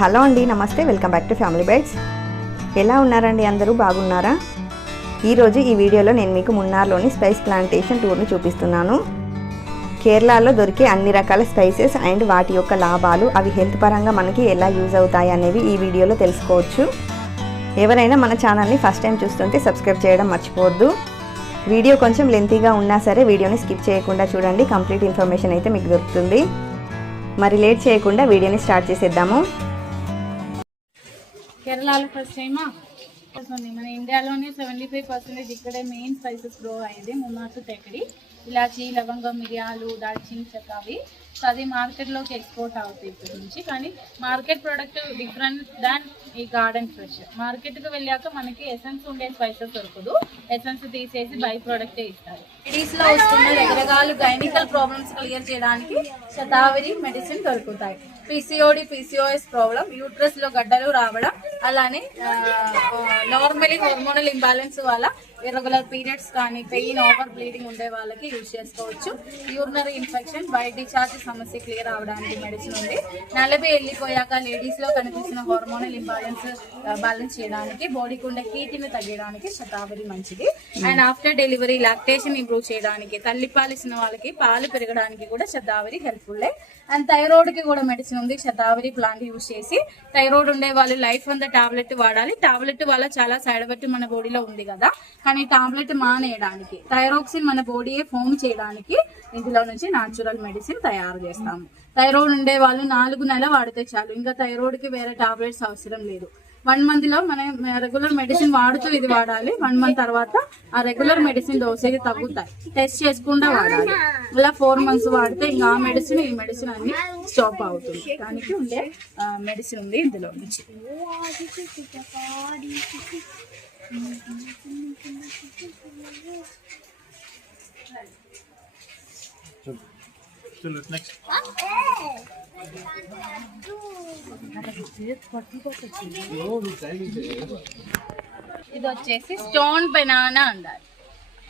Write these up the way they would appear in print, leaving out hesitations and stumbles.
Hello అండి, నమస్తే. Welcome back to Family Bytes. ఎలా ఉన్నారండి? అందరూ బాగున్నారా? ఈరోజు ఈ వీడియోలో నేను మీకు మున్నార్లోని స్పైస్ ప్లాంటేషన్ టూర్ని చూపిస్తున్నాను. కేరళలో దొరికే అన్ని రకాల స్పైసెస్ అండ్ వాటి యొక్క లాభాలు, అవి హెల్త్ పరంగా మనకి ఎలా యూజ్ అవుతాయి అనేవి ఈ వీడియోలో తెలుసుకోవచ్చు. ఎవరైనా మన ఛానల్ని ఫస్ట్ టైం చూస్తుంటే సబ్స్క్రైబ్ చేయడం మర్చిపోవద్దు. వీడియో కొంచెం లెంతీగా ఉన్నా సరే వీడియోని స్కిప్ చేయకుండా చూడండి. కంప్లీట్ ఇన్ఫర్మేషన్ అయితే మీకు దొరుకుతుంది. మరి లేట్ చేయకుండా వీడియోని స్టార్ట్ చేసేద్దాము. కేరళలో ఫస్ట్ టైమా మన ఇండియాలోనే 75% ఇక్కడే మెయిన్ స్పైసెస్ గ్రో అయ్యేది మున్నార్ తెక్కడి. ఇలాచి, లవంగం, మిరియాలు, దాల్చిన చెక్క అవి. సో అది మార్కెట్లోకి ఎక్స్పోర్ట్ అవుతాయి ఇప్పటి నుంచి. కానీ మార్కెట్ ప్రోడక్ట్ డిఫరెంట్ దాన్ ఈ గార్డెన్ ఫ్రెష్. మార్కెట్కి వెళ్ళాక మనకి ఎసెన్స్ ఉండే స్పైసెస్ దొరకదు, ఎసెన్స్ తీసేసి బై ప్రోడక్టే ఇస్తారు. లేడీస్లో వస్తున్న రకరకాల గైనికల్ ప్రాబ్లమ్స్ క్లియర్ చేయడానికి శతావరి మెడిసిన్ దొరుకుతాయి. పీసీఓడి, పీసీఓఎస్ ప్రాబ్లం, యూట్రస్లో గడ్డలు రావడం, అలానే నార్మలీ హార్మోనల్ ఇంబ్యాలెన్స్ వల్ల ఇర్రెగ్యులర్ పీరియడ్స్ కానీ పెయిన్, ఓవర్ బ్లీడింగ్ ఉండే వాళ్ళకి యూజ్ చేసుకోవచ్చు. యూరినరీ ఇన్ఫెక్షన్, బయట డిశ్చార్జ్ సమస్య క్లియర్ అవడానికి మెడిసిన్ ఉంది. 40 వెళ్ళిపోయాక లేడీస్లో కనిపిస్తున్న హార్మోనల్ ఇంబ్యాలెన్స్ బ్యాలెన్స్ చేయడానికి, బాడీకి ఉండే హీట్ని తగ్గడానికి శతావరి మంచిది. And after delivery lactation improve చేయడానికి, తల్లిపాలు ఇచ్చిన వాళ్ళకి పాలు పెరగడానికి కూడా శతావరి హెల్ప్ఫుల్. అండ్ థైరాయిడ్కి కూడా మెడిసిన్ ఉంది. శతావరి ప్లాంట్ యూజ్ చేసి థైరాయిడ్ ఉండే వాళ్ళు లైఫ్ అంతా టాబ్లెట్ వాడాలి. టాబ్లెట్ వల్ల చాలా సైడ్ ఎఫెక్ట్ మన బాడీలో ఉంది కదా, కానీ టాబ్లెట్ మానేయడానికి, థైరాక్సిన్ మన బాడీయే ఫామ్ చేయడానికి ఇందులో నుంచి న్యాచురల్ మెడిసిన్ తయారు చేస్తాము. థైరాయిడ్ ఉండే వాళ్ళు 4 నెలలు వాడితే చాలు, ఇంకా థైరాయిడ్కి వేరే టాబ్లెట్స్ అవసరం లేదు. 1 మంత్లో మనం రెగ్యులర్ మెడిసిన్ వాడుతూ ఇది వాడాలి. 1 మంత్ తర్వాత ఆ రెగ్యులర్ మెడిసిన్ డోసేజ్ తగ్గుతాయి, టెస్ట్ చేసుకుంటూ వాడాలి. ఇలా 4 మంత్స్ వాడితే ఇంకా ఆ మెడిసిన్ ఈ మెడిసిన్ అన్ని స్టాప్ అవుతుంది. దానికి ఉండే మెడిసిన్ ఉంది ఇందులో నుంచి. ఇది వచ్చేసి స్టోన్ బనానా అంటారు.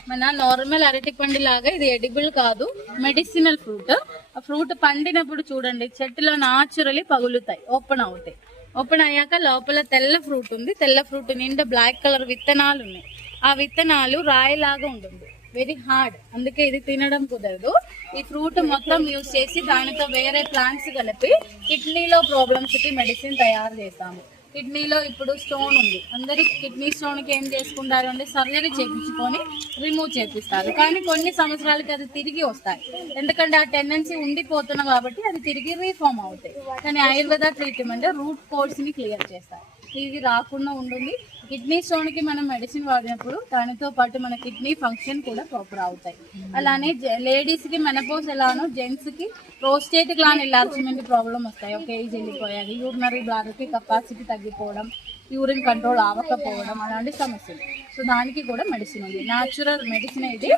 మన నార్మల్ అరటి పండు లాగా ఇది ఎడిబుల్ కాదు, మెడిసినల్ ఫ్రూట్. ఆ ఫ్రూట్ పండినప్పుడు చూడండి చెట్టులో నాచురలీ పగులుతాయి, ఓపెన్ అవుతాయి. ఓపెన్ అయ్యాక లోపల తెల్ల ఫ్రూట్ ఉంది. తెల్ల ఫ్రూట్ నిండా బ్లాక్ కలర్ విత్తనాలు ఉన్నాయి. ఆ విత్తనాలు రాయిలాగా ఉంటుంది, వెరీ హార్డ్, అందుకే ఇది తినడం కుదరదు. ఈ ఫ్రూట్ మొత్తం యూజ్ చేసి దానితో వేరే ప్లాంట్స్ కలిపి కిడ్నీలో ప్రాబ్లమ్స్ కి మెడిసిన్ తయారు చేస్తాము. కిడ్నీలో ఇప్పుడు స్టోన్ ఉంది, అందరూ కిడ్నీ స్టోన్కి ఏం చేసుకుంటారు అంటే సర్జరీ చేయించుకొని రిమూవ్ చేపిస్తారు. కానీ కొన్ని సంవత్సరాలకి అది తిరిగి వస్తాయి, ఎందుకంటే ఆ టెండెన్సీ ఉండిపోతున్నాం కాబట్టి అది తిరిగి రీఫార్మ్ అవుతాయి. కానీ ఆయుర్వేద ట్రీట్మెంట్ రూట్ కోర్స్ని క్లియర్ చేస్తాయి, తిరిగి రాకుండా ఉంటుంది. కిడ్నీ స్టోన్కి మనం మెడిసిన్ వాడినప్పుడు దానితో పాటు మన కిడ్నీ ఫంక్షన్ కూడా ప్రాపర్ అవుతాయి. అలానే లేడీస్కి మెనపోజ్ ఎలానో జెంట్స్కి ప్రోస్టేట్ గ్లాండ్ ఎన్లార్జ్మెంట్ ప్రాబ్లం వస్తాయి. ఒక ఏజ్ వెళ్ళిపోయాలి, యూరినరీ బ్లాడర్కి కెపాసిటీ తగ్గిపోవడం, యూరిన్ కంట్రోల్ అవ్వకపోవడం, అలాంటి సమస్యలు. సో దానికి కూడా మెడిసిన్ ఉంది, న్యాచురల్ మెడిసిన్. ఇది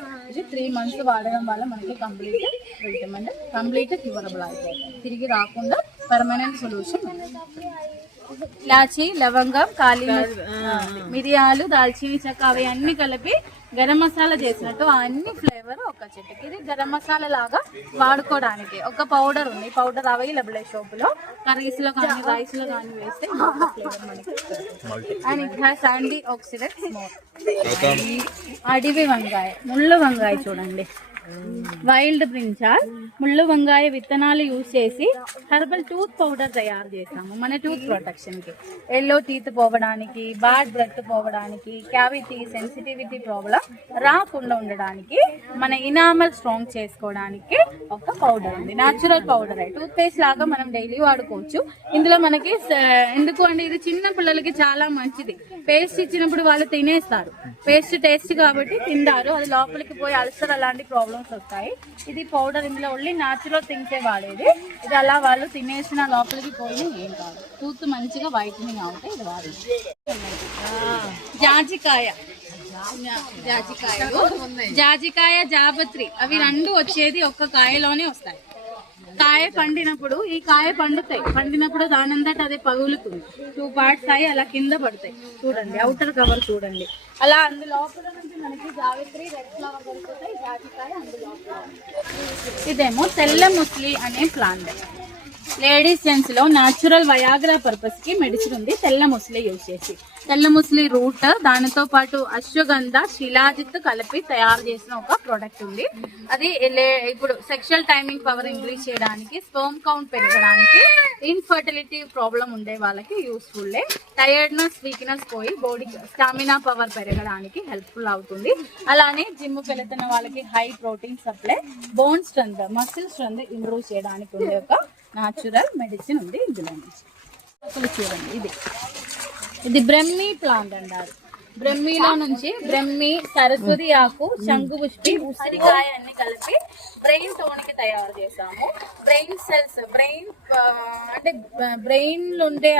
3 మంత్స్ వాడడం వల్ల మనకి కంప్లీట్ ట్రీట్మెంట్, కంప్లీట్ క్యూరబుల్ అయిపోతుంది, తిరిగి రాకుండా పర్మనెంట్ సొల్యూషన్. ఇలాచి, లవంగం, కాలి మిరియాలు, దాల్చిన చెక్క అవి అన్ని కలిపి గరం మసాలా చేసినట్టు అన్ని ఫ్లేవర్ ఒక చెట్టుకి. ఇది గరం మసాలా లాగా వాడుకోవడానికి ఒక పౌడర్ ఉంది. పౌడర్ అవైలబుల్ షాపులో, కర్రీస్ లో కానీ రైస్ లో కానీ వేస్తే ఫ్లేవర్ మనకి. And it has antioxidants more. అడవి వంకాయ, ముళ్ళు వంకాయ చూడండి, వైల్డ్ బ్రింజాల్, ముళ్ళు వంకాయ విత్తనాలు యూజ్ చేసి హెర్బల్ టూత్ పౌడర్ తయారు చేస్తాము మన టూత్ ప్రొటెక్షన్ కి. ఎల్లో టీత్ పోవడానికి, బ్యాడ్ బ్రెత్ పోవడానికి, క్యావిటీ సెన్సిటివిటీ ప్రాబ్లం రాకుండా ఉండడానికి, మన ఇనామల్ స్ట్రాంగ్ చేసుకోవడానికి ఒక పౌడర్ ఉంది. న్యాచురల్ పౌడర్, టూత్ పేస్ట్ లాగా మనం డైలీ వాడుకోవచ్చు. ఇందులో మనకి ఎందుకు అంటే ఇది చిన్న పిల్లలకి చాలా మంచిది. పేస్ట్ ఇచ్చినప్పుడు వాళ్ళు తినేస్తారు, పేస్ట్ టేస్ట్ కాబట్టి తింటారు, అది లోపలికి పోయి అల్సర్ అలాంటి ప్రాబ్లమ్స్ వస్తాయి. ఇది పౌడర్, ఇందులో ఓన్లీ న్యాచురల్ థింగ్సే వాడేది. ఇది అలా వాళ్ళు తినేసిన లోపలికి పోయి ఏం కాదు, టూత్ మంచిగా వైటనింగ్ అవుతాయి. ఇది వాడేది. జాజికాయ, జాపత్రి అవి 2 వచ్చేది ఒక్క కాయలోనే వస్తాయి. కాయ పండినప్పుడు ఈ కాయ పండుతాయి, పండినప్పుడు దానంతట అదే పగులుతుంది, 2 పార్ట్స్ అయ్యి అలా కింద పడతాయి. చూడండి అవుటర్ కవర్ చూడండి, అలా అందులోపల నుంచి మనకి జావిత్రి, రెడ్ ఫ్లవర్ దొరుకుతాయి, జాజికాయ అందులో. ఇదేమో తెల్ల ముస్లి అనే ప్లాంట్. లేడీస్ జెంట్స్ లో న్యాచురల్ వయాగ్రా పర్పస్ కి మెడిసిన్ ఉంది, తెల్ల ముసలి యూజ్ చేసి. తెల్ల ముసలి రూట్ దానితో పాటు అశ్వగంధ, శిలాజిత్ కలిపి తయారు చేసిన ఒక ప్రోడక్ట్ ఉంది. అది ఇప్పుడు సెక్షువల్ టైమింగ్ పవర్ ఇంక్రీజ్ చేయడానికి, స్పర్మ్ కౌంట్ పెరగడానికి, ఇన్ఫర్టిలిటీ ప్రాబ్లం ఉండే వాళ్ళకి యూస్ఫుల్. టైర్డ్నెస్, వీక్నెస్ పోయి బాడీ స్టామినా పవర్ పెరగడానికి హెల్ప్ఫుల్ అవుతుంది. అలానే జిమ్ వెళుతున్న వాళ్ళకి high protein supply, bone strength, muscle strength improve చేయడానికి ఉండే ఒక న్యాచురల్ మెడిసిన్ ఉంది ఇందులో నుంచి. అసలు చూడండి, ఇది బ్రహ్మి ప్లాంట్ అంటారు. బ్రహ్మిలో నుంచి బ్రహ్మి, సరస్వతి ఆకు, శంకుపుష్పి, ఉసిరికాయ అన్ని కలిపి బ్రెయిన్ టోన్ కి తయారు చేసాము. బ్రెయిన్ సెల్స్, అంటే బ్రెయిన్ లో ఉండే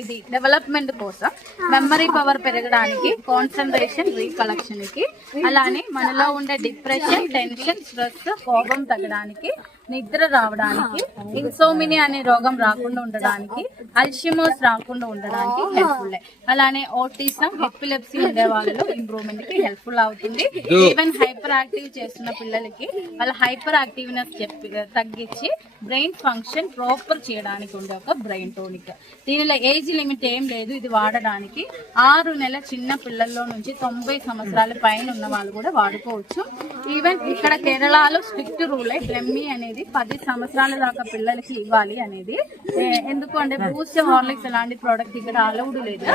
ఇది డెవలప్మెంట్ కోసం, మెమరీ పవర్ పెరగడానికి, కాన్సన్ట్రేషన్, రీకలెక్షన్ కి, అలానే మనలో ఉండే డిప్రెషన్, టెన్షన్, స్ట్రెస్, కోపం తగ్గడానికి, నిద్ర రావడానికి, ఇన్సోమినియా అనే రోగం రాకుండా ఉండడానికి, అల్షిమోస్ రాకుండా ఉండడానికి హెల్ప్ఫుల్. అలానే ఆటిజం, ఎపిలెప్సీ ఉండే వాళ్ళలో ఇంప్రూవ్మెంట్ కి హెల్ప్ఫుల్ అవుతుంది. ఈవెన్ హైపర్ యాక్టివ్ చేస్తున్న పిల్లలకి వాళ్ళ హైపర్ యాక్టివ్నెస్ తగ్గించి బ్రెయిన్ ఫంక్షన్ ప్రాపర్ చేయడానికి ఉండే ఒక బ్రెయిన్ టోనిక్. దీనిలో ఏజ్ లిమిట్ ఏం లేదు. ఇది వాడడానికి 6 నెలల చిన్న పిల్లల్లో నుంచి 90 సంవత్సరాల పైన ఉన్న వాళ్ళు కూడా వాడుకోవచ్చు. ఈవెన్ ఇక్కడ కేరళలో స్ట్రిక్ట్ రూల్ బ్రహ్మి అనేది 10 సంవత్సరాల దాకా పిల్లలకి ఇవ్వాలి అనేది. ఎందుకు అంటే బూస్ట్, హార్లిక్స్ అలాంటి ప్రోడక్ట్ ఇక్కడ అలౌడ్ లేదు.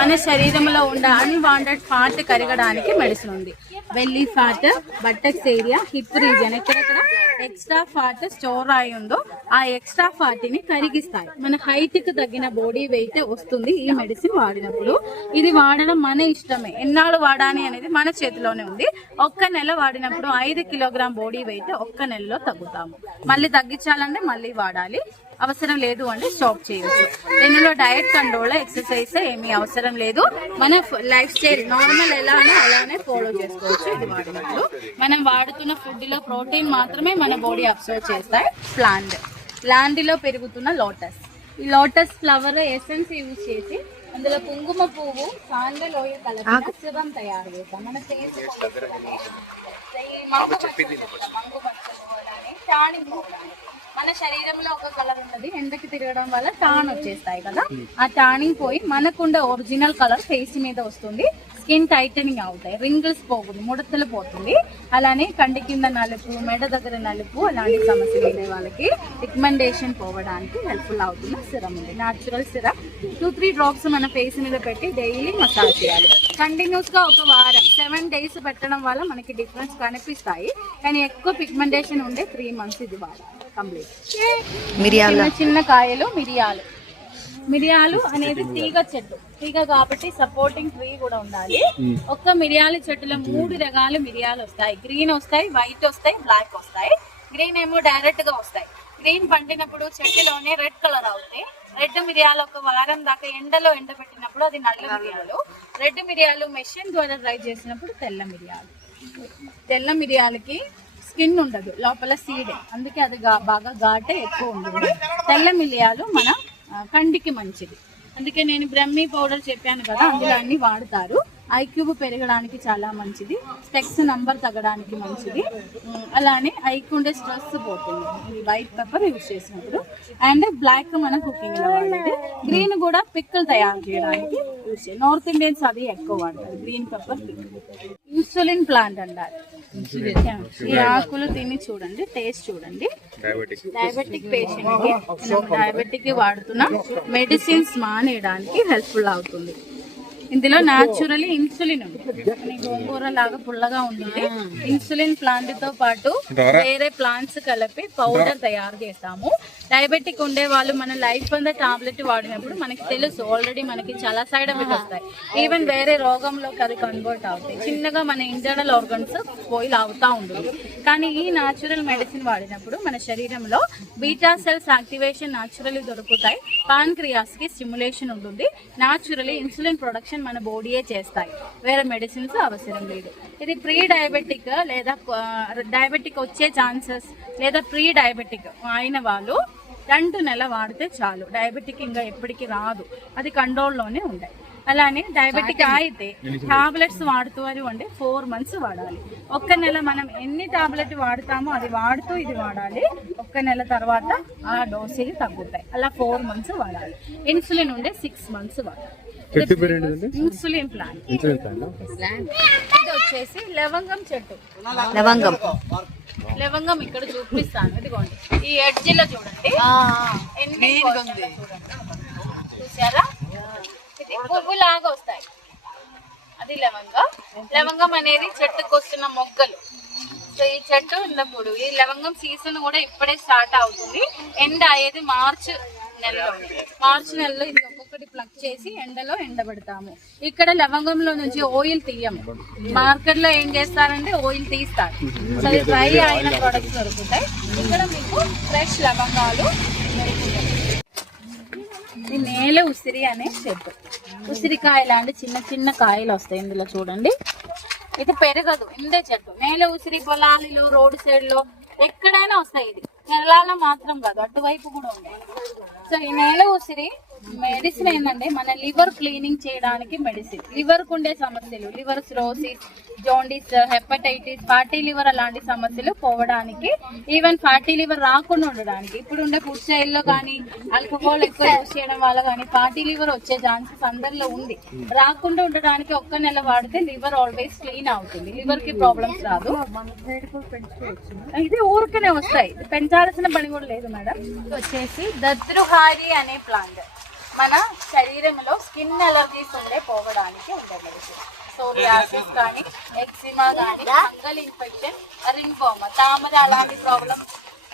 మన శరీరంలో ఉండే అన్వాంటెడ్ ఫ్యాట్ కరగడానికి మెడిసిన్ ఉంది. Belly fat, buttocks area, hip region ఎక్కడెక్కడ ఎక్స్ట్రా ఫ్యాట్ స్టోర్ అయి ఉందో ఆ ఎక్స్ట్రా ఫ్యాట్ ని కరిగిస్తాయి. మన హైట్ కి తగ్గిన బాడీ వెయిట్ వస్తుంది ఈ మెడిసిన్ వాడినప్పుడు. ఇది వాడడం మన ఇష్టమే, ఎన్నాళ్ళు వాడాలి అనేది మన చేతిలోనే ఉంది. ఒక్క నెల వాడినప్పుడు 5 కిలోగ్రామ్ బాడీ వెయిట్ ఒక్క నెలలో తగ్గుతాము. మళ్ళీ తగ్గించాలంటే మళ్ళీ వాడాలి, అవసరం లేదు అంటే స్టాప్ చేయొచ్చు. దీనిలో డయట్ కంట్రోల్, ఎక్సర్సైజ్ ఏమీ అవసరం లేదు. మన లైఫ్ స్టైల్ నార్మల్ అలానే ఫాలో చేసుకోవచ్చు. ఇది వాడినప్పుడు మనం వాడుతున్న ఫుడ్ లో ప్రోటీన్ మాత్రమే మన బాడీ అబ్జర్వ్ చేస్తాయి. ల్యాండ్ లో పెరుగుతున్న లోటస్, ఈ లోటస్ ఫ్లవర్ ఎసెన్స్ యూజ్ చేసి అందులో కుంకుమ పువ్వు, సాండల్ ఆయిల్ కలిపి సిరం తయారు చేస్తాం. మన ఫేస్ మన శరీరంలో ఒక కలర్ ఉంటది, ఎండకి తిరగడం వల్ల టాన్ వచ్చేస్తాయి కదా, ఆ టానింగ్ పోయి మనకుండే ఒరిజినల్ కలర్ ఫేస్ మీద వస్తుంది. స్కిన్ టైటనింగ్ అవుతాయి, రింగిల్స్ పోతుంది, ముడతలు పోతుంది. అలానే కంటి కింద నలుపు, మెడ దగ్గర నలుపు అలాంటి సమస్యలు ఉండే వాళ్ళకి రికమెండేషన్ పోవడానికి హెల్ప్ఫుల్ అవుతుంది. సిరం ఉంది, న్యాచురల్ సిరం. 2-3 డ్రాప్స్ మన ఫేస్ మీద పెట్టి డైలీ మసాజ్ చేయాలి. కంటిన్యూస్ గా ఒక వారం 7 days పెట్టడం వల్ల మనకి డిఫరెన్స్ కనిపిస్తాయి. కానీ ఎక్కువ పిగ్మెంటేషన్ ఉండే 3 months ఇది వాడాలి కంప్లీట్. చిన్న కాయలు మిరియాలు అనేది తీగ చెట్టు, తీగ కాబట్టి సపోర్టింగ్ ట్రీ కూడా ఉండాలి. ఒక్క మిరియాల చెట్టులో 3 రకాల మిరియాలు వస్తాయి. గ్రీన్ వస్తాయి, వైట్ వస్తాయి, బ్లాక్ వస్తాయి. గ్రీన్ ఏమో డైరెక్ట్ గా వస్తాయి. గ్రీన్ పండినప్పుడు చెట్టులోనే రెడ్ కలర్ అవుతాయి. రెడ్ మిరియాలు ఒక వారం దాకా ఎండలో ఎండబెట్టినప్పుడు అది నల్ల మిరియాలు. రెడ్ మిరియాలు మెషిన్ ద్వారా డ్రై చేసినప్పుడు తెల్ల మిరియాలకి స్కిన్ ఉండదు, లోపల సీడే, అందుకే అది బాగా ఘాటే ఎక్కువ ఉంటుంది. తెల్ల మిరియాలు మన కంటికి మంచిది. అందుకే నేను బ్రహ్మి పౌడర్ చెప్పాను కదా, అందులో అన్ని వాడతారు. ఐక్యూబ్ పెరగడానికి చాలా మంచిది, స్పెక్స్ నంబర్ తగ్గడానికి మంచిది. అలానే ఐకు ఉండే స్ట్రెస్ పోతుంది ఇది వైట్ పెప్పర్ యూజ్ చేసినప్పుడు. అండ్ బ్లాక్ మన కుకింగ్ లో వాడేది. గ్రీన్ కూడా పిక్కలు తయారు చేయడానికి యూజ్ చేయాలి. నార్త్ ఇండియన్స్ అది ఎక్కువ వాడతారు, green pepper pickle. Insulin plant అంటారు. ఈ ఆకులు తిని చూడండి, టేస్ట్ చూడండి. డయాబెటిక్ పేషెంట్ కి డయాబెటిక్ వాడుతున్న మెడిసిన్స్ మానేయడానికి హెల్ప్ఫుల్ అవుతుంది. ఇందులో న్యాచురలీ ఇన్సులిన్ ఉంది, గోంగూర లాగా పుల్లగా ఉంటుంది. ఇన్సులిన్ ప్లాంట్ తో పాటు వేరే ప్లాంట్స్ కలిపి పౌడర్ తయారు చేస్తాము. డయాబెటిక్ ఉండే వాళ్ళు మన లైఫ్ అంతా టాబ్లెట్ వాడినప్పుడు మనకి తెలుసు ఆల్రెడీ మనకి చాలా సైడ్ ఎఫెక్ట్ వస్తాయి. ఈవెన్ వేరే రోగంలోకి అది కన్వర్ట్ అవుతాయి. చిన్నగా మన ఇంటర్నల్ ఆర్గన్స్ స్పాయిల్ అవుతా ఉంటుంది. కానీ ఈ న్యాచురల్ మెడిసిన్ వాడినప్పుడు మన శరీరంలో బీటా సెల్స్ యాక్టివేషన్ న్యాచురల్లీ దొరుకుతాయి. పాన్క్రియాస్ కి స్టిమ్యులేషన్ ఉంటుంది. న్యాచురల్లీ ఇన్సులిన్ ప్రొడక్షన్ మన బాడీయే చేస్తాయి, వేరే మెడిసిన్స్ అవసరం లేదు. ఇది ప్రీ డయాబెటిక్ లేదా డయాబెటిక్ వచ్చే ఛాన్సెస్ లేదా ప్రీ డయాబెటిక్ అయిన వాళ్ళు 2 నెలలు వాడితే చాలు. డయాబెటిక్ ఇంకా ఎప్పటికీ రాదు, అది కంట్రోల్లోనే ఉంటాయి. అలానే డయాబెటిక్ అయితే టాబ్లెట్స్ వాడుతారు అంటే 4 months వాడాలి. ఒక్క నెల మనం ఎన్ని టాబ్లెట్ వాడతామో అది వాడుతూ ఇది వాడాలి. ఒక్క నెల తర్వాత ఆ డోసేజ్ తగ్గుతాయి. అలా 4 months వాడాలి. ఇన్సులిన్ ఉండే 6 months వాడాలి. Insulin plant. ఇది వచ్చేసి లవంగం చెట్టు. లవంగం ఇక్కడ చూపిస్తాను. ఇదిగోండి ఈ ఎడ్జ్ లో చూడండి ఎన్ని చూసారా, ఇది పువ్వు లాగా వస్తాయి. అది లవంగం అనేది చెట్టుకు వస్తున్న మొగ్గలు. సో ఈ చెట్టు ఉన్నప్పుడు ఈ లవంగం సీజన్ కూడా ఇప్పుడే స్టార్ట్ అవుతుంది. ఎండ అయ్యేది మార్చ్ నెలలో ఇది ఒక్కొక్కటి ప్లగ్ చేసి ఎండలో ఎండబెడతాము. ఇక్కడ లవంగంలో నుంచి ఆయిల్ తీయము. మార్కెట్ లో ఏం చేస్తారంటే ఆయిల్ తీస్తారు. సో డ్రై అయిన ప్రొడక్ట్స్ దొరుకుతాయి. ఇక్కడ మీకు ఫ్రెష్ లవంగాలు దొరుకుతాయి. ఇది నేల ఉసిరి అనే చెట్టు. ఉసిరికాయ లాంటి చిన్న చిన్న కాయలు వస్తాయి ఇందులో చూడండి. ఇది పెరగదు, ఇందే చెట్టు. నేల ఉసిరి పొలాలలో రోడ్ సైడ్ లో ఎక్కడైనా వస్తాయి. ఇది కేరళలో మాత్రం కాదు, అటువైపు కూడా ఉంది. సో ఈ నేల ఉసిరి మెడిసిన్ ఏంటంటే మన లివర్ క్లీనింగ్ చేయడానికి మెడిసిన్. లివర్ కు ఉండే సమస్యలు, liver cirrhosis, jaundice, hepatitis, fatty liver అలాంటి సమస్యలు పోవడానికి, ఈవెన్ ఫ్యాటీ లివర్ రాకుండా ఉండడానికి. ఇప్పుడు ఉండే ఫుడ్ స్టైల్ లో కానీ ఆల్కహాల్ ఎక్కువ యూజ్ చేయడం వల్ల కానీ ఫ్యాటీ లివర్ వచ్చే ఛాన్సెస్ అందరిలో ఉంది. రాకుండా ఉండడానికి ఒక్క నెల వాడితే లివర్ ఆల్వేస్ క్లీన్ అవుతుంది. లివర్ కి ప్రాబ్లమ్స్ రాదు. ఇది ఊరికనే వస్తాయి, పెంచాల్సిన పని కూడా లేదు మేడం. వచ్చేసి దద్రుహారి అనే ప్లాంట్. మన శరీరంలో స్కిన్ అలర్జీస్ ఉండే పోవడానికి ఉండే మెడిసిన్. సోరియాసిస్ కానీ, ఎక్సిమా కానీ, ఫంగల్ ఇన్ఫెక్షన్, రింకోమా, తామర అలాంటి ప్రాబ్లమ్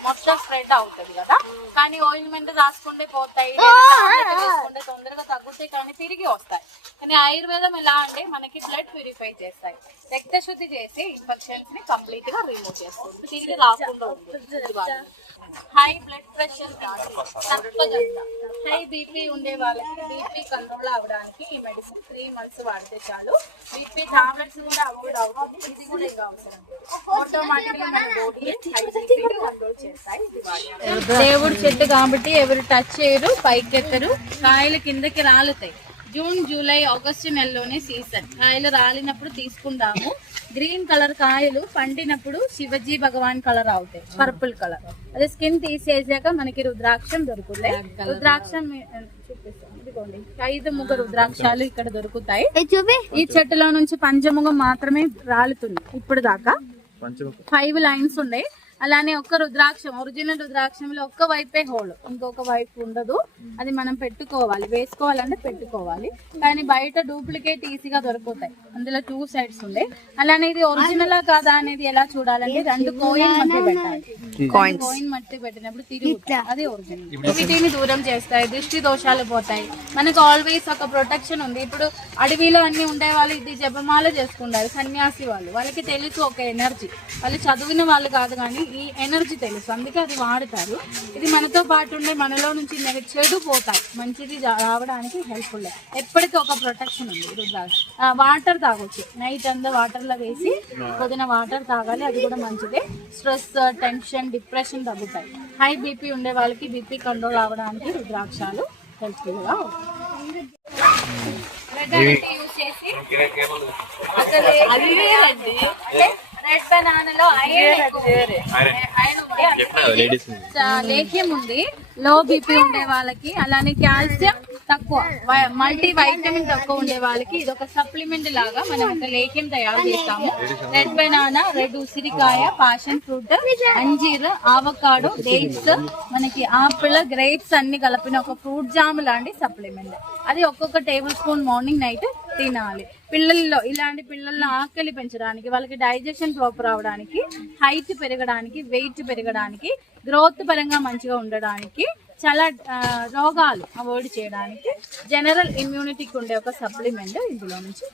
మొత్తం స్ప్రెడ్ అవుతుంది కదా. కానీ ఆయింట్మెంట్ రాసుకుంటే పోతాయి, వేసుకుంటే తొందరగా తగ్గుతాయి, కానీ తిరిగి వస్తాయి. కానీ ఆయుర్వేదం ఎలా అంటే మనకి బ్లడ్ ప్యూరిఫై చేస్తాయి, రక్త శుద్ధి చేసి ఇన్ఫెక్షన్స్ ని కంప్లీట్ గా రిమూవ్ చేస్తుంది, తిరిగి రాకుండా ఉంటుంది. హై బ్లడ్ ప్రెషర్ కానీ, హై బీపీ ఉండే వాళ్ళకి బీపీ కంట్రోల్ అవడానికి ఈ మెడిసిన్ 3 months వాడితే చాలు. బీపీ టాబ్లెట్స్ కూడా అవాయిడ్ అవుతుంది. ఇది కూడా ఇంకా అవసరం. ఆటోమేటిక్గా మన బాడీ కంట్రోల్ చేస్తాయి. దేవుడు చెట్టు కాబట్టి ఎవరు టచ్ చేయరు, పైకెత్తరు, కాయలు కిందకి రాలుతాయి. జూన్, జూలై, ఆగస్టు నెలలోనే సీజన్. కాయలు రాలినప్పుడు తీసుకుంటాము. గ్రీన్ కలర్ కాయలు పండినప్పుడు శివజీ భగవాన్ కలర్ అవుతాయి, పర్పుల్ కలర్. అదే స్కిన్ తీసేసాక మనకి రుద్రాక్షం దొరుకుతాయి. రుద్రాక్షం చూపిస్తాం, ఇదిగోండి 5 ముగ రుద్రాక్షాలు ఇక్కడ దొరుకుతాయి. ఈ చెట్టులో నుంచి పంచముఖం మాత్రమే రాలుతుంది. ఇప్పుడు దాకా 5 lines ఉన్నాయి. అలానే ఒక్క రుద్రాక్షం, ఒరిజినల్ రుద్రాక్షంలో ఒక్క వైపే హోల్, ఇంకొక వైపు ఉండదు. అది మనం పెట్టుకోవాలి, వేసుకోవాలంటే పెట్టుకోవాలి. కానీ బయట డూప్లికేట్ ఈజీగా దొరుకుతాయి. అందులో 2 sides ఉండే. అలానే ఇది ఒరిజినల్ కాదా అనేది ఎలా చూడాలంటే 2 కాయిన్ మధ్య పెట్టాలి. కాయిన్ మధ్య పెట్టినప్పుడు తిరుగుతాయి, అది ఒరిజినల్. వీటిని దూరం చేస్తాయి, దృష్టి దోషాలు పోతాయి. మనకు ఆల్వేస్ ఒక ప్రొటెక్షన్ ఉంది. ఇప్పుడు అడవిలో అన్ని ఉండే వాళ్ళు ఇది జపమాల చేసుకుంటారు, సన్యాసి వాళ్ళకి తెలుసు ఒక ఎనర్జీ. వాళ్ళు చదివిన వాళ్ళు కాదు కానీ ఈ ఎనర్జీ తెలుసు, అందుకే అది వాడతారు. ఇది మనతో పాటు ఉండే మనలో నుంచి చెడు పోతాయి, మంచిది రావడానికి హెల్ప్ఫుల్. ఎప్పటికీ ఒక ప్రొటెక్షన్ ఉంది. వాటర్ తాగొచ్చు, నైట్ అంతా వాటర్ లో వేసి పొద్దున వాటర్ తాగాలి, అది కూడా మంచిదే. స్ట్రెస్, టెన్షన్, డిప్రెషన్ తగ్గుతాయి. హై బీపీ ఉండే వాళ్ళకి బీపీ కంట్రోల్ అవ్వడానికి రుద్రాక్షాలు హెల్ప్ఫుల్ గా ఉంటాయి. యూజ్ చేసి రెడ్ బనానాలో ఐరన్ ఉంది, లేహ్యం ఉంది. లో బీపీ ఉండే వాళ్ళకి, అలానే కాల్షియం తక్కువ, మల్టీ వైటమిన్ తక్కువ ఉండే వాళ్ళకి ఇది ఒక సప్లిమెంట్ లాగా మనం ఒక లేహ్యం తయారు చేస్తాము. రెడ్ బనానా, రెడ్ ఉసిరికాయ, పాషన్ ఫ్రూట్, అంజీర్, ఆవకాడో, డేట్స్, మనకి ఆపిల్, గ్రేప్స్ అన్ని కలిపిన ఒక ఫ్రూట్ జామ్ లాంటి సప్లిమెంట్. అది ఒక్కొక్క టేబుల్ స్పూన్ మార్నింగ్ నైట్ తినాలి. పిల్లల్లో ఇలాంటి పిల్లల్లో ఆకలి పెంచడానికి, వాళ్ళకి డైజెషన్ ప్రాపర్ అవడానికి, హైట్ పెరగడానికి, వెయిట్ పెరగడానికి, గ్రోత్ పరంగా మంచిగా ఉండడానికి, చాలా రోగాలు అవాయిడ్ చేయడానికి, జనరల్ ఇమ్యూనిటీకి ఉండే ఒక సప్లిమెంట్ ఇందులో నుంచి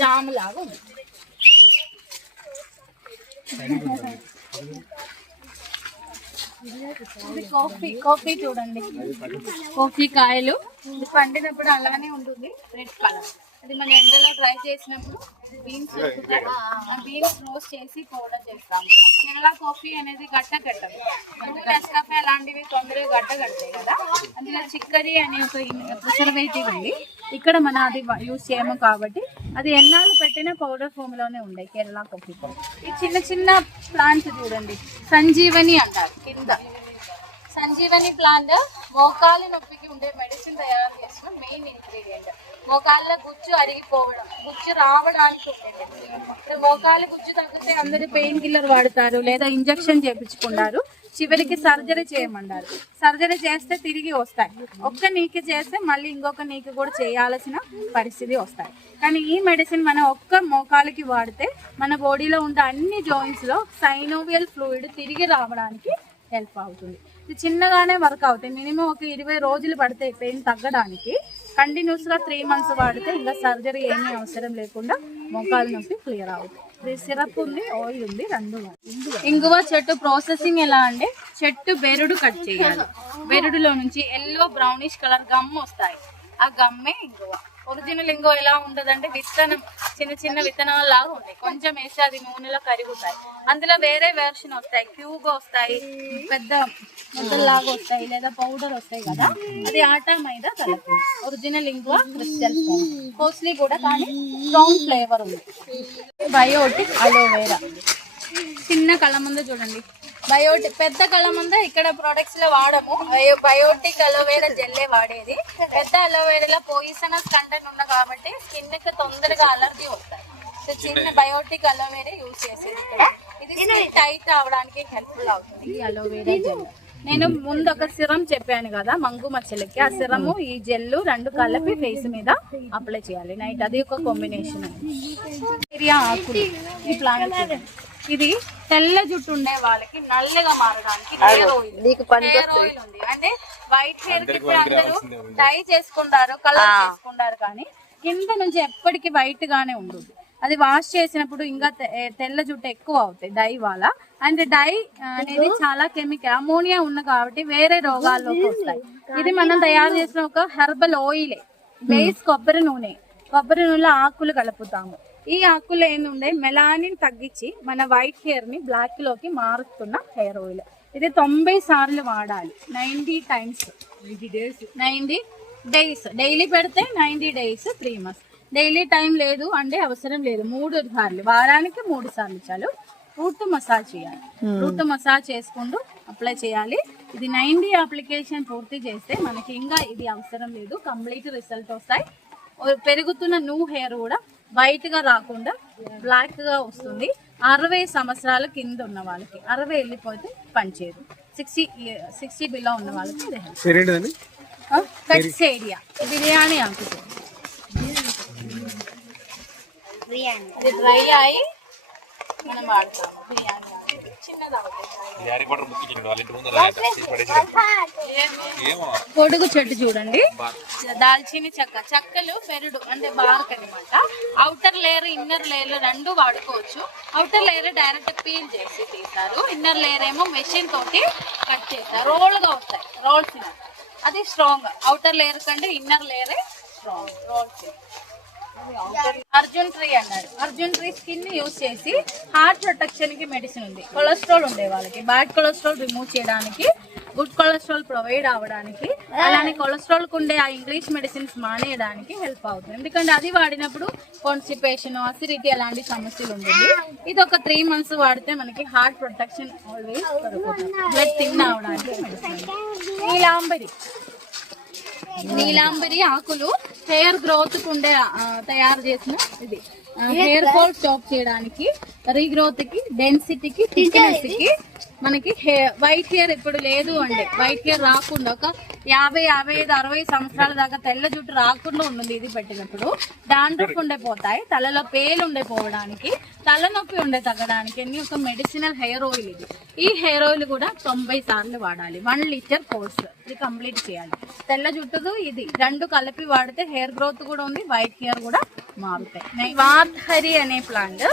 జామ్ లాగా ఉంది. కాఫీ చూడండి, కాఫీ కాయలు పండినప్పుడు అలానే ఉంటుంది, రెడ్ కలర్. అది మన ఎండలో డ్రై చేసినప్పుడు బీన్స్ ఆ బీన్స్ రోస్ట్ చేసి పౌడర్ చేస్తాము. కేరళ కాఫీ అనేది గట్ట కట్టదు, నెస్కాఫే అలాంటివి తొందరగా గట్ట కడతాయి కదా. అందులో చిక్కరి అనే ఒక ప్రిజర్వేటివ్ ఉంది, ఇక్కడ మన అది యూజ్ చేయము కాబట్టి అది ఎన్నాళ్ళు పెట్టిన పౌడర్ ఫామ్ లోనే ఉన్నాయి కేరళ కాఫీ పౌడర్. ఈ చిన్న చిన్న ప్లాంట్స్ చూడండి, సంజీవని అంటారు. కింద సంజీవని ప్లాంట్ మోకాలు నొప్పికి ఉండే మెడిసిన్ తయారు చేసిన మెయిన్ ఇంగ్రీడియంట్. మోకాళ్ళ గుజ్జు అరిగిపోవడం, గుజ్జు రావడానికి ఉంటుంది. మోకాలు గుజ్జు తగ్గితే అందరూ పెయిన్ కిల్లర్ వాడతారు లేదా ఇంజక్షన్ చేయించుకుంటారు, చివరికి సర్జరీ చేయమన్నారు. సర్జరీ చేస్తే తిరిగి వస్తాయి, ఒక్క నీకు చేస్తే మళ్ళీ ఇంకొక నీకు కూడా చేయాల్సిన పరిస్థితి వస్తాయి. కానీ ఈ మెడిసిన్ మనం ఒక్క మోకాలకి వాడితే మన బాడీలో ఉండే అన్ని జాయింట్స్ లో సైనోవియల్ ఫ్లూయిడ్ తిరిగి రావడానికి హెల్ప్ అవుతుంది. ఇది చిన్నగానే వర్క్ అవుతాయి, మినిమం ఒక 20 రోజులు పడతాయి పెయిన్ తగ్గడానికి. కంటిన్యూస్ గా 3 months వాడితే ఇంకా సర్జరీ ఏమీ అవసరం లేకుండా మోకాలు నొప్పి క్లియర్ అవుతుంది. సిరప్ ఉంది, ఆయిల్ ఉంది, రెండు. ఇంగువ చెట్టు ప్రాసెసింగ్ ఎలా అంటే, చెట్టు బెరడు కట్ చేయాలి. బెరడులో నుంచి ఎల్లో బ్రౌనిష్ కలర్ గమ్ వస్తాయి, ఆ గమ్మే ఇంగువ. ఒరిజినల్ ఇంగువ ఎలా ఉంటదంటే విత్తనం, చిన్న చిన్న విత్తనాలు లాగా ఉంటాయి, కొంచెం వేసి అది నూనెలో కరుగుతాయి. అందులో వేరే వెర్షన్ వస్తాయి, క్యూబ్ వస్తాయి, పెద్ద ముద్దల్లాగా వస్తాయి, లేదా పౌడర్ వస్తాయి కదా, అది ఆటా మైదా కలుపు. ఒరిజినల్ ఇంగువ క్రిస్టల్ కాస్ట్లీ కూడా, కానీ స్ట్రాంగ్ ఫ్లేవర్ ఉంది. బయోటిక్ అలోవేరా, చిన్న కళ్ళ ముందు చూడండి. బయోటిక్ పెద్ద కళ్ళ ముందు ఇక్కడ ప్రొడక్ట్స్ లో వాడము, బయోటిక్ అలోవేరా జెల్లే వాడేది. పెద్ద అలోవేరాలో పోయిసనస్ కంటెంట్ ఉంది కాబట్టి స్కిన్ కి తొందరగా అలర్జీ వస్తాయి. సో చిన్న బయోటిక్ అలోవేరా యూజ్ చేసేది ఇక్కడ. ఇది స్కిన్ టైట్ అవడానికి హెల్ప్ఫుల్ అవుతుంది ఈ అలోవేరా జెల్. నేను ముందు ఒక సిరం చెప్పాను కదా మంగు మచ్చలకి, ఆ సిరము ఈ జెల్లు రెండు కలిపి ఫేస్ మీద అప్లై చేయాలి నైట్, అది ఒక కాంబినేషన్. ఆకులు, ఈ ప్లాంట్ ఇది తెల్ల జుట్టు ఉండే వాళ్ళకి నల్లగా మారడానికి హెయిర్ ఆయిల్ ఉంది. అంటే వైట్ హెయిర్ కి ఇప్పుడు అందరూ డై చేసుకుంటారు, కలర్ చేసుకుంటారు, కానీ కింద నుంచి ఎప్పటికీ వైట్ గానే ఉంటుంది. అది వాష్ చేసినప్పుడు ఇంకా తెల్ల జుట్టు ఎక్కువ అవుతాయి డై వల్ల. అండ్ డై అనేది చాలా కెమికల్, అమోనియా ఉన్న కాబట్టి వేరే రోగాల్లోకి వస్తాయి. ఇది మనం తయారు చేసిన ఒక హెర్బల్ ఆయిలే, బేస్ కొబ్బరి నూనెలో ఆకులు కలుపుతాము. ఈ ఆకులు ఏంటంటే మెలానిన్ తగ్గించి మన వైట్ హెయిర్ ని బ్లాక్ లోకి మారుతున్న హెయిర్ ఆయిల్. ఇది 90 సార్లు వాడాలి, 90 times, 90 days. డైలీ పెడితే 90 days, 3 months. డైలీ టైం లేదు అంటే అవసరం లేదు, 3 సార్లు, వారానికి 3 సార్లు చాలు. రూట్ మసాజ్ చేయాలి, రూట్ మసాజ్ చేసుకుంటూ అప్లై చేయాలి. ఇది 90 అప్లికేషన్ పూర్తి చేస్తే మనకి ఇంకా ఇది అవసరం లేదు, కంప్లీట్ రిజల్ట్ వస్తాయి. పెరుగుతున్న న్యూ హెయిర్ కూడా వైట్ గా రాకుండా బ్లాక్ గా వస్తుంది. 60 సంవత్సరాల కింద ఉన్న వాళ్ళకి, 60 వెళ్ళిపోతే పనిచేయదు. 60 బిలో ఉన్న వాళ్ళకి కట్సేరియా బిర్యానీ ఆకుతుంది. ఇది డ్రై అయి మనం వాడతాము బిర్యానీ. పొడుగు చెట్టు చూడండి, దాల్చిని చెక్కలు పెరుడు అంటే బార్క్ అనమాట. అవుటర్ లేయర్ ఇన్నర్ లేయర్ రెండు వాడుకోవచ్చు. అవుటర్ లేయర్ డైరెక్ట్ పీల్ చేసి తీస్తారు, ఇన్నర్ లేయర్ ఏమో మెషిన్ తోటి కట్ చేస్తారు, రోల్ గా వస్తాయి, రోల్స్. అది స్ట్రాంగ్, అవుటర్ లేయర్ కంటే ఇన్నర్ లేయరే స్ట్రాంగ్ రోల్స్. అర్జున్ ట్రీ అన్నారు, అర్జున్ ట్రీ స్కిన్ యూజ్ చేసి హార్ట్ ప్రొటెక్షన్ కి మెడిసిన్ ఉంది. కొలెస్ట్రాల్ ఉండే వాళ్ళకి బ్యాడ్ కొలెస్ట్రాల్ రిమూవ్ చేయడానికి, గుడ్ కొలెస్ట్రాల్ ప్రొవైడ్ అవ్వడానికి, అలానే కొలెస్ట్రాల్ కు ఉండే ఆ ఇంగ్లీష్ మెడిసిన్స్ మానేయడానికి హెల్ప్ అవుతుంది. ఎందుకంటే అది వాడినప్పుడు కాన్స్టిపేషన్, అసిడిటీ అలాంటి సమస్యలు ఉంటుంది. ఇది ఒక 3 months వాడితే మనకి హార్ట్ ప్రొటెక్షన్ ఆల్వేస్ దొరుకుతుంది. బ్లడ్ థిన్ అవడానికి మెడిసిన్. నీలాంబరి ఆకులు హెయిర్ గ్రోత్ కుండే తయారు చేసిన ఇది. హెయిర్ ఫాల్ స్టాప్ చేయడానికి, రీగ్రోత్ కి, డెన్సిటీకి, థిక్నెస్ కి. మనకి వైట్ హెయిర్ ఇప్పుడు లేదు అంటే, వైట్ హెయిర్ రాకుండా ఒక 50, 55, 60 సంవత్సరాల దాకా తెల్ల జుట్టు రాకుండా ఉంటుంది ఇది పెట్టినప్పుడు. డాండ్రఫ్ ఉండే పోతాయి, తలలో పేలు ఉండే పోవడానికి, తలనొప్పి ఉండే తగ్గడానికి అన్ని ఒక మెడిసినల్ హెయిర్ ఆయిల్ ఇది. ఈ హెయిర్ ఆయిల్ కూడా 90 సార్లు వాడాలి. 1 liter కోర్స్ ఇది కంప్లీట్ చేయాలి. తెల్ల జుట్టుకు ఇది రెండు కలిపి వాడితే హెయిర్ గ్రోత్ కూడా ఉంది, వైట్ హెయిర్ కూడా మారుతాయి. వాత్హరి అనే ప్లాంట్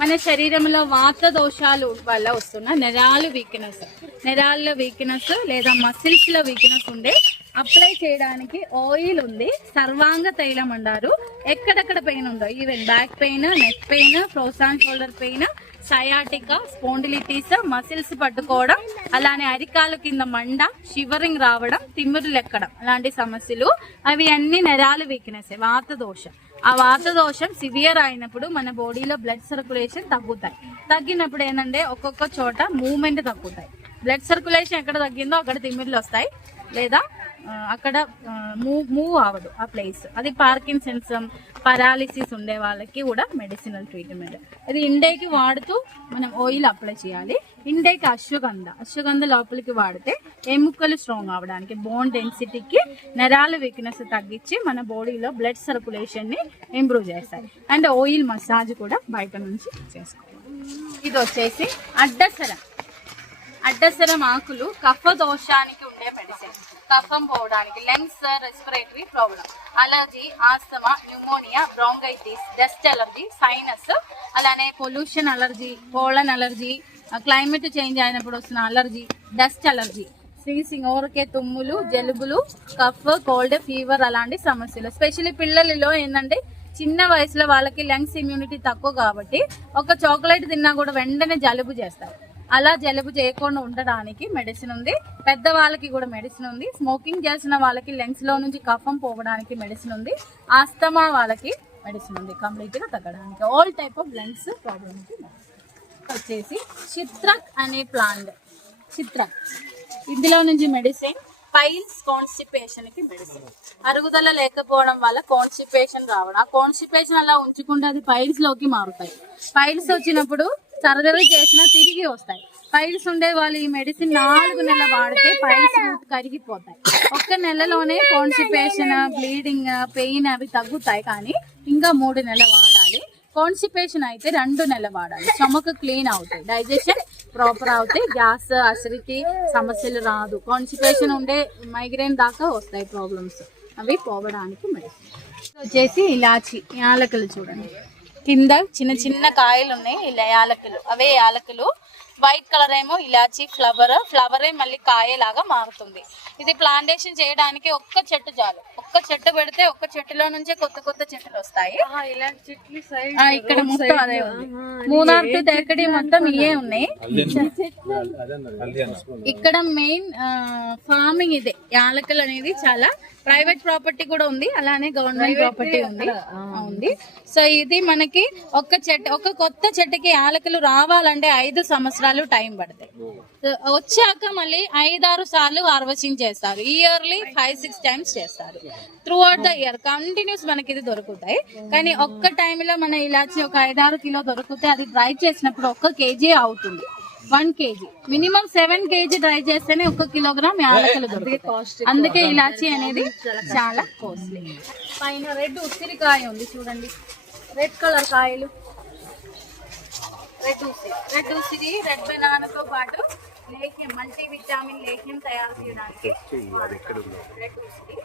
మన శరీరంలో వాత దోషాలు వల్ల వస్తున్న నరాల వీక్నెస్ లేదా మసిల్స్ లో వీక్నెస్ ఉండే అప్లై చేయడానికి ఆయిల్ ఉంది, సర్వాంగ తైలం అంటారు. ఎక్కడెక్కడ పెయిన్ ఉందో, even back pain, neck pain, frozen shoulder pain, sciatica, spondylitis, muscles పట్టుకోవడం, అలానే అరికాలు కింద మండ, షివరింగ్ రావడం, తిమ్మిరులు ఎక్కడం, అలాంటి సమస్యలు అవి అన్ని నరాల వీక్నెస్, వాత దోషం. ఆ వాత దోషం సివియర్ అయినప్పుడు మన బాడీలో బ్లడ్ సర్క్యులేషన్ తగ్గుతాయి. తగ్గినప్పుడు ఏంటంటే ఒక్కొక్క చోట మూవ్మెంట్ తగ్గుతాయి. బ్లడ్ సర్క్యులేషన్ ఎక్కడ తగ్గిందో అక్కడ తిమ్మిర్లు వస్తాయి, లేదా అక్కడ మూవ్ అవ్వదు ఆ ప్లేస్. అది పార్కిన్సన్స్, పారాలిసిస్ ఉండే వాళ్ళకి కూడా మెడిసినల్ ట్రీట్మెంట్. ఇది ఇండేకి వాడుతూ మనం ఆయిల్ అప్లై చేయాలి. ఇండేకి అశ్వగంధ లోపలికి వాడితే ఎముకలు స్ట్రాంగ్ అవడానికి, బోన్ డెన్సిటీకి, నరాల వీక్నెస్ తగ్గించి మన బాడీలో బ్లడ్ సర్క్యులేషన్ ని ఇంప్రూవ్ చేస్తాయి. అండ్ ఆయిల్ మసాజ్ కూడా బయట నుంచి చేసుకోవాలి. ఇది వచ్చేసి అడ్డసరం ఆకులు కఫ దోషానికి ఉండే మెడిసిన్. కఫం పోవడానికి, lungs, respiratory problem, allergy, asthma, pneumonia, bronchitis, dust allergy, sinus, అలానే pollution allergy, pollen allergy, climate change అయినప్పుడు వస్తున్న అలర్జీ, డస్ట్ అలర్జీ, స్నీజింగ్, ఊరికే తుమ్ములు, జలుబులు, కఫ్, కోల్డ్, ఫీవర్ అలాంటి సమస్యలు. ఎస్పెషల్లీ పిల్లలలో ఏంటంటే చిన్న వయసులో వాళ్ళకి లంగ్స్ ఇమ్యూనిటీ తక్కువ కాబట్టి ఒక చాక్లెట్ తిన్నా కూడా వెంటనే జలుబు చేస్తారు. అలా జలుబు చేయకుండా ఉండడానికి మెడిసిన్ ఉంది. పెద్ద వాళ్ళకి కూడా మెడిసిన్ ఉంది. స్మోకింగ్ చేసిన వాళ్ళకి లంగ్స్ లో నుంచి కఫం పోవడానికి మెడిసిన్ ఉంది. ఆస్తమా వాళ్ళకి మెడిసిన్ ఉంది కంప్లీట్ గా తగ్గడానికి. All type of lungs problem కి వచ్చేసి చిత్రక్ అనే ప్లాంట్. చిత్రక్ ఇందులో నుంచి మెడిసిన్ పైల్స్, కాన్స్టిపేషన్ కి మెడిసిన్. అరుగుదల లేకపోవడం వల్ల కాన్స్టిపేషన్ రావడం, ఆ కాన్స్టిపేషన్ అలా ఉంచుకుంటే అది పైల్స్ లోకి మారుతాయి. పైల్స్ వచ్చినప్పుడు సర్జరీ చేసినా తిరిగి వస్తాయి. పైల్స్ ఉండే వాళ్ళు ఈ మెడిసిన్ 4 నెలలు వాడితే పైల్స్ కరిగిపోతాయి. 1 నెలలోనే కాన్స్టిపేషన్, బ్లీడింగ్, పెయిన్ అవి తగ్గుతాయి. కానీ ఇంకా 3 నెలలు వాడాలి. కాన్స్టిపేషన్ అయితే 2 నెలలు వాడాలి. స్టమక్ క్లీన్ అవుతాయి, డైజెషన్ ప్రాపర్ అవుతాయి, గ్యాస్, అసిడిటీ సమస్యలు రాదు. కాన్స్టిపేషన్ ఉండే మైగ్రేన్ దాకా వస్తాయి ప్రాబ్లమ్స్, అవి పోవడానికి మెడిసిన్. వచ్చేసి ఇలాచి, యాలకులు చూడండి. కింద చిన్న చిన్న కాయలు ఉన్నాయి, ఇలా యాలకులు. అవే యాలకులు. వైట్ కలర్ ఏమో ఇలాచి ఫ్లవరే మళ్ళీ కాయలాగా మారుతుంది. ఇది ప్లాంటేషన్ చేయడానికి ఒక్క చెట్టు చాలు. ఒక్క చెట్టు పెడితే ఒక్క చెట్టులో నుంచే కొత్త కొత్త చెట్లు వస్తాయి. ఇక్కడ మొత్తం అదే ఉంది. మూనార్ టు దేకడి మొత్తం ఇవే ఉన్నాయి. ఇక్కడ మెయిన్ ఫార్మింగ్ ఇదే. యాలకులు అనేది చాలా ప్రైవేట్ ప్రాపర్టీ కూడా ఉంది, అలానే గవర్నమెంట్ ప్రాపర్టీ ఉంది. సో ఇది మనకి ఒక కొత్త చెట్టుకి యాలకులు రావాలంటే 5 సంవత్సరాలు టైం పడతాయి. వచ్చాక మళ్ళీ 5-6 సార్లు హార్వెస్టింగ్ చేస్తారు. ఇయర్లీ 5-6 టైమ్స్ చేస్తారు. Through out the year continuous మనకి ఇది దొరుకుతాయి. కానీ ఒక్క టైంలో మన ఇలాచి ఒక 5-6 కిలో దొరికితే అది డ్రై చేసినప్పుడు 1 కేజీ అవుతుంది. 1 కేజీ మినిమం 7 కేజీ డ్రై చేస్తేనే 1 కిలోగ్రామ్ యాలకులు దొరుకుతాయి. అందుకే ఇలాచి అనేది చాలా కాస్ట్లీ. పైన రెడ్ ఉసిరికాయ ఉంది చూడండి, రెడ్ కలర్ కాయలు. రెడ్ ఉసిరి, రెడ్ బనానాతో పాటు లేహ్యం, మల్టీ విటామిన్ లేహ్యం తయారు చేయడానికి రెడ్ ఉసిరి.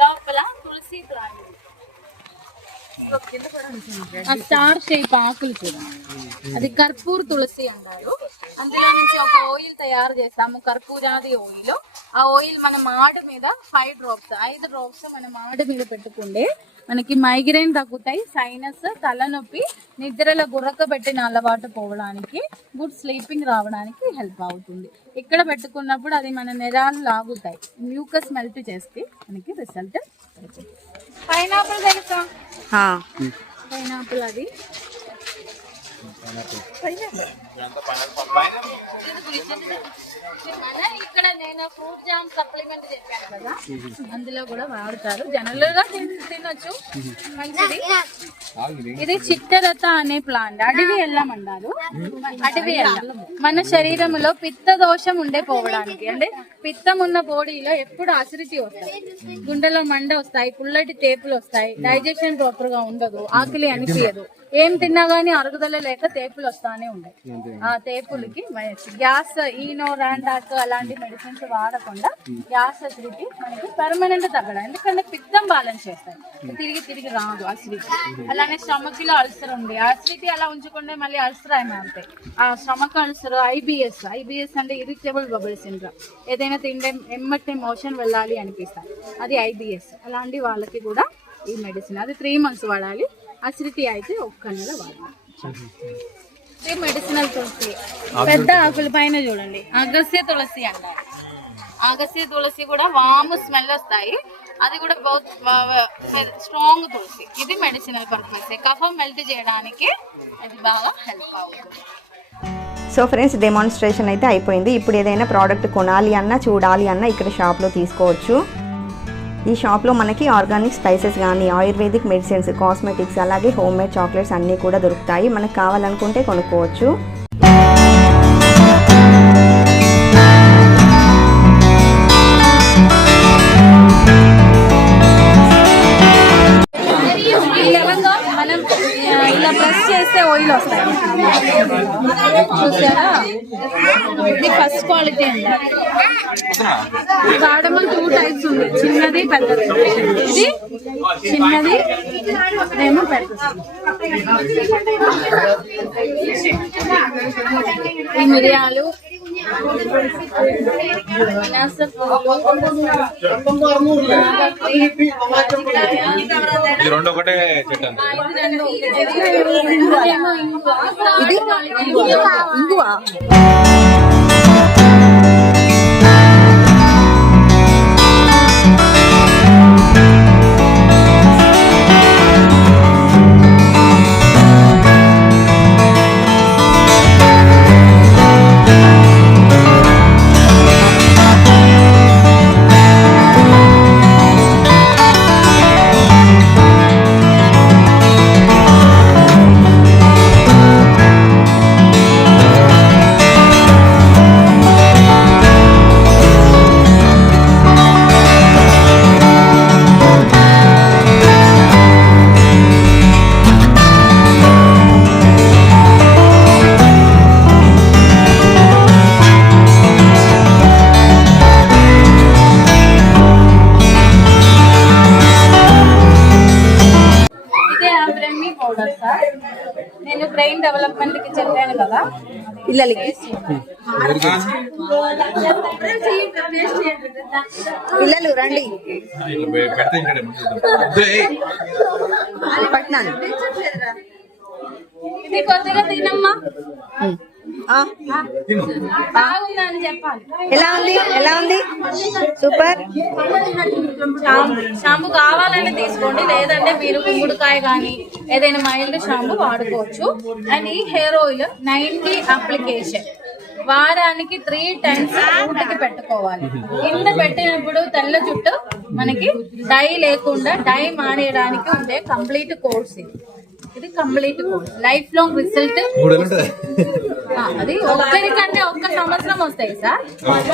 లోపల తులసి ప్లాంట్, ఆ స్టార్ షేప్ ఆకులు చూడండి, అది కర్పూర్ తులసి అంటారు. అందులో నుంచి ఒక ఆయిల్ తయారు చేస్తాము, కర్పూరాది ఆయిల్. ఆ ఆయిల్ మన మాడు మీద 5 డ్రాప్స్ మన మాడు మీద పెట్టుకుంటే మనకి మైగ్రేన్ తగ్గుతాయి, సైనస్, తలనొప్పి, నిద్రలో గుర్రకబెట్టిన అలవాటు పోవడానికి, గుడ్ స్లీపింగ్ రావడానికి హెల్ప్ అవుతుంది. ఇక్కడ పెట్టుకున్నప్పుడు అది మన నెరాలు లాగుతాయి, మ్యూకస్ మెల్ట్ చేస్తే మనకి రిజల్ట్. పైనాపిల్ తెలుసా? పైనాపిల్ అది ఇక్కడ నేను ఫ్రూట్ జామ్ సప్లిమెంట్ చెప్పాను కదా, అందులో కూడా వాడతారు. జనరల్ గా తినొచ్చు, మంచిది. ఇది చిట్టరత అనే ప్లాంట్, అడవి ఎల్లం అంటారు. అడవి ఎల్లం మన శరీరంలో పిత్త దోషం ఉండే పోవడానికి, అంటే పిత్తం ఉన్న బాడీలో ఎప్పుడు అసిడిటీ వస్తాయి, గుండెలో మండ వస్తాయి, పుల్లటి తేపులు వస్తాయి, డైజెషన్ ప్రాపర్ గా ఉండదు, ఆకలి అనిపించదు, ఏం తిన్నా గానీ అరుగుదల లేక తేపులు వస్తానే ఉంటాయి. ఆ తేపులకి గ్యాస్ ఈనో ర్యాండాక్ అలాంటి మెడిసిన్స్ వాడకుండా గ్యాస్ అసిడిటీ మనకి పర్మనెంట్ తగ్గడం. ఎందుకంటే పిత్తం బ్యాలెన్స్ చేస్తాయి, తిరిగి రాదు అసిడిటీ. అలానే స్టమక్ లో అల్సర్ ఉంది, అసిడిటీ అలా ఉంచకుండా మళ్ళీ అల్సర్ అయినా ఉంటాయి. ఆ స్టమక్ అల్సర్, ఐబిఎస్ అంటే ఇరిటబుల్ బబుల్ సిండ్రోమ్, ఏదైనా తింటే ఎమ్మటే మోషన్ వెళ్ళాలి అనిపిస్తాయి, అది ఐబిఎస్. అలాంటి వాళ్ళకి కూడా ఈ మెడిసిన్ అది 3 months వాడాలి. అసిడిటీ అయితే 1 నెల వాడాలి. మెడిసినల్ తులసి పెద్ద ఆకుల పైన చూడండి అగస్య తులసి అంటారు. అగస్య తులసి కూడా వాము స్మెల్ వస్తాయి, అది కూడా స్ట్రాంగ్ తులసి. ఇది మెడిసినల్ పర్పస్, కఫం మెల్ట్ చేయడానికి అది బాగా హెల్ప్ అవుతుంది. సో ఫ్రెండ్స్, డెమాన్స్ట్రేషన్ అయితే అయిపోయింది. ఇప్పుడు ఏదైనా ప్రోడక్ట్ కొనాలి అన్నా చూడాలి అన్నా ఇక్కడ షాప్లో తీసుకోవచ్చు. ఈ షాప్లో మనకి ఆర్గానిక్ స్పైసెస్ కానీ, ఆయుర్వేదిక్ మెడిసిన్స్, కాస్మెటిక్స్, అలాగే హోమ్ మేడ్ చాక్లెట్స్ అన్నీ కూడా దొరుకుతాయి. మనకు కావాలనుకుంటే కొనుక్కోవచ్చు. మనం ఇలా ప్రెస్ చేస్తే ఆయిల్ వస్తాయి చూసారా. ఇది ఫస్ట్ క్వాలిటీ అండి. కార్డమమ్ 2 types ఉంది, చిన్నది పెద్దది. ఇది చిన్నది ఏమో పెద్దది. ఈ మిరియాలు, ఇంగువ. నేను బ్రెయిన్ డెవలప్మెంట్ కి చెప్పాను కదా పిల్లలకి. పిల్లలు రండి పట్నాను. ఇది కొద్దిగా తినమ్మా, బాగుందని చెప్పాలి. ఎలా ఉంది సూపర్. షాంపూ కావాలని తీసుకోండి, లేదంటే మీరు కుంకుడుకాయ కానీ ఏదైనా మైల్డ్ షాంపూ వాడుకోవచ్చు. అండ్ ఈ హెయిర్ ఆయిల్ 90 అప్లికేషన్ వారానికి 3 times జుట్టుకి పెట్టుకోవాలి. కింద పెట్టినప్పుడు తెల్ల జుట్టు మనకి డై లేకుండా డై మానేయడానికి ఉండే కంప్లీట్ కోర్స్ ఇది complete course. Life long result అది ఒక్కరికంటే 1 సంవత్సరం వస్తాయి సార్,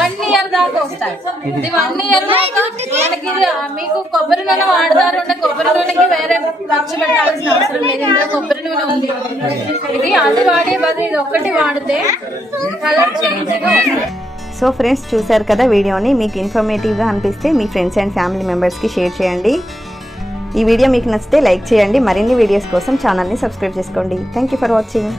1 year దాకా వస్తాయి. ఇది 1 year దాకా మనకి మీకు కొబ్బరి నూనె వాడతారు అంటే కొబ్బరి నూనెకి వేరే ఖర్చు పెట్టాల్సిన అవసరం లేదు, ఇందులో కొబ్బరి నూనె ఉంది. ఇది అది వాడే బదులు ఇది ఒక్కటి వాడితే కలర్ చేంజ్ గా వస్తాయి. సో ఫ్రెండ్స్, చూసారు కదా వీడియోని. మీకు ఇన్ఫర్మేటివ్గా అనిపిస్తే మీ ఫ్రెండ్స్ అండ్ ఫ్యామిలీ మెంబర్స్కి షేర్ చేయండి. ఈ వీడియో మీకు నచ్చితే లైక్ చేయండి. మరిన్ని వీడియోస్ కోసం ఛానల్ని సబ్స్క్రైబ్ చేసుకోండి. Thank you for watching.